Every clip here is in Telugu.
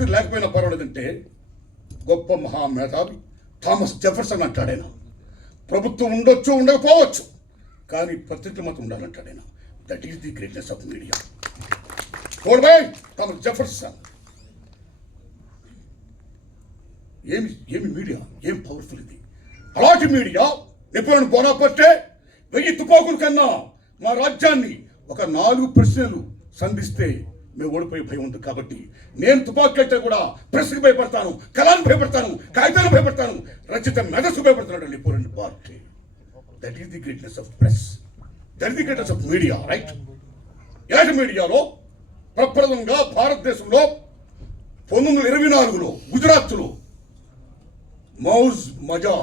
పత్రిక లేకపోయినా పర్వాలేదంటే గొప్ప మహామేధావి థామస్ జెఫర్సన్ అంటాడైనా ప్రభుత్వం ఉండొచ్చు ఉండకపోవచ్చు కానీ పత్రికలు మాత్రం ఉండాలంటాడైనా that is the greatness of media చూడబాయ్ Thomas Jefferson. ఏమి ఏమి మీడియా? ఏం పవర్ఫుల్ ఇది? అలాంటి మీడియా ఎప్పుడైనా బోనాపట్టే వెయ్యి తుపాకుల కన్నా మా రాజ్యాన్ని ఒక నాలుగు ప్రశ్నలు సంధిస్తే మేము ఓడిపోయే భయం ఉంది కాబట్టి నేను తుపాకీ అయితే కూడా ప్రెస్కి భయపడతాను కళను భయపడతాను కాగితాలు భయపడతాను రచిత మెదస్సు భయపడుతున్నాడు Napoleon party. That is the greatness of press that the greatness of media right ఇలాంటి మీడియాలో ప్రప్రదంగా భారతదేశంలో పంతొమ్మిది వందల ఇరవై నాలుగులో గుజరాత్లో మౌజ్ మజా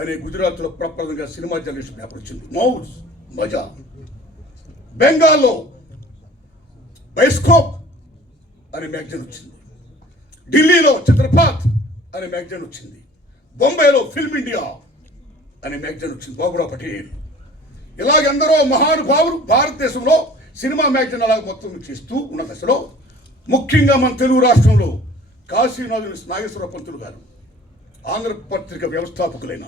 అనే గుజరాత్లో ప్రప్రదంగా సినిమా జర్నలిస్ట్ పేపర్ వచ్చింది. మౌజ్ మజా. బెంగాల్లో బైస్కోప్ అనే మ్యాగజైన్ వచ్చింది. ఢిల్లీలో చిత్రపాత్ అనే మ్యాగజైన్ వచ్చింది. బొంబాయిలో ఫిల్మ్ ఇండియా అనే మ్యాగజైన్ వచ్చింది. బాబురావు పటేల్. ఇలాగ ఎందరో మహానుభావులు భారతదేశంలో సినిమా మ్యాగజైన్ అలాగ మొత్తం చేస్తూ ఉన్న దశలో ముఖ్యంగా మన తెలుగు రాష్ట్రంలో కాశీనాథుని నాగేశ్వర పంతులు గారు ఆంధ్రపత్రిక వ్యవస్థాపకులైన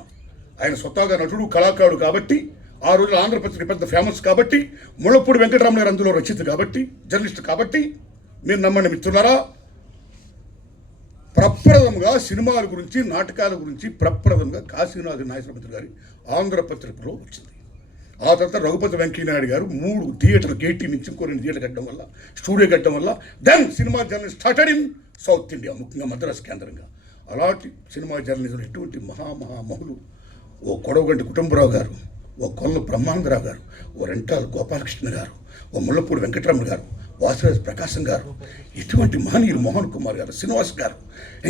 ఆయన స్వతహాగా నటుడు కళాకారుడు కాబట్టి ఆ రోజున ఆంధ్రపత్రిక పెద్ద ఫేమస్ కాబట్టి ముళ్ళపూడి వెంకటరామ గారు అందులో రచయిత కాబట్టి జర్నలిస్ట్ కాబట్టి మీరు నమ్మండి మిత్రులారా ప్రప్రదంగా సినిమాల గురించి నాటకాల గురించి ప్రప్రదంగా కాశీనాథ్ నాగేశ్వరపతి గారి ఆంధ్రపత్రికలో వచ్చింది. ఆ తర్వాత రఘుపతి వెంకయ్యనాయుడు గారు మూడు థియేటర్ కేటీ నుంచి ఇంకో రెండు థియేటర్ కట్టడం వల్ల స్టూడియో కట్టడం వల్ల then cinema journalist started in south India ముఖ్యంగా మద్రాస్ కేంద్రంగా. అలాంటి సినిమా జర్నలిజం ఎటువంటి మహామహామహులు ఓ కొడవగంటి కుటుంబరావు గారు ఓ కొల్ల బ్రహ్మానందరావు గారు ఓ రెంటాల గోపాలకృష్ణ గారు ఓ ముళ్ళపూడి వెంకటరమణ గారు వాసరాజు ప్రకాశం గారు ఇటువంటి మహనీయులు మోహన్ కుమార్ గారు శ్రీనివాస్ గారు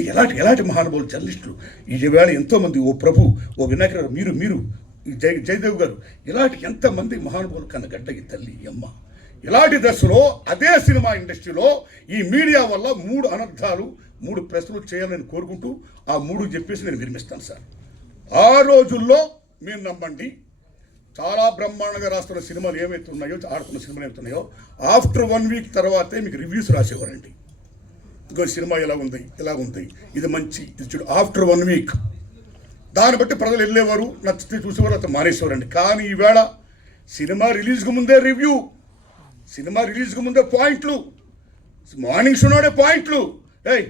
ఎలాంటి ఎలాంటి మహానుభావులు జర్నలిస్టులు? ఈవేళ ఎంతోమంది ఓ ప్రభు ఓ వినాయక మీరు మీరు జయ జయదేవ్ గారు ఇలాంటి ఎంతమంది మహానుభావులు కన్న గడ్డ ఈ తల్లి అమ్మ. ఇలాంటి దశలో అదే సినిమా ఇండస్ట్రీలో ఈ మీడియా వల్ల మూడు అనర్థాలు మూడు ప్రశ్నలు చేయాలని కోరుకుంటూ ఆ మూడు చెప్పేసి నేను విరమిస్తాను సార్. ఆ రోజుల్లో మీరు నమ్మండి చాలా బ్రహ్మాండంగా రాస్తున్న సినిమాలు ఏవైతే ఉన్నాయో ఆడుతున్న సినిమాలు ఏమవుతున్నాయో ఉన్నాయో ఆఫ్టర్ వన్ వీక్ తర్వాతే మీకు రివ్యూస్ రాసేవారండి. ఇంకో సినిమా ఎలా ఉంది ఎలా ఉంది ఇది మంచి ఇది చూడు ఆఫ్టర్ వన్ వీక్. దాన్ని బట్టి ప్రజలు వెళ్ళేవారు నచ్చితే చూసేవారు అతను మానేసేవారండి. కానీ ఈవేళ సినిమా రిలీజ్కి ముందే రివ్యూ సినిమా రిలీజ్కి ముందే పాయింట్లు మార్నింగ్ షోనాడే పాయింట్లు. ఏయ్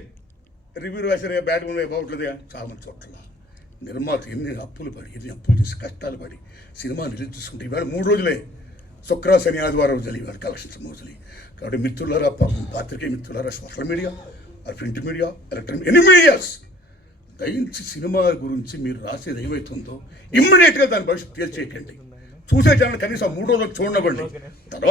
రివ్యూ రాసారే బ్యాట్ బాగుంటుంది చాలా మంది చోట్ల నిర్మాత ఎన్ని అప్పులు పడి ఎన్ని అప్పులు చేసి కష్టాలు పడి సినిమా రిలీజ్ చేసుకుంటే ఈవేళ మూడు రోజులే. శుక్ర శని ఆదివారం రోజులు ఇవాళ కలెక్షన్స్ రోజులు. కాబట్టి మిత్రులారా పాత్రికే మిత్రులారా social media print media electronic ఎన్ని మీడియాస్ దయించి సినిమా గురించి మీరు రాసేది ఏమైతుందో ఇమ్మీడియట్గా దాని భవిష్యత్తు తేల్చేయకండి చూసే జనాలు కనీసం మూడు రోజులు చూడనివ్వండి. తర్వాత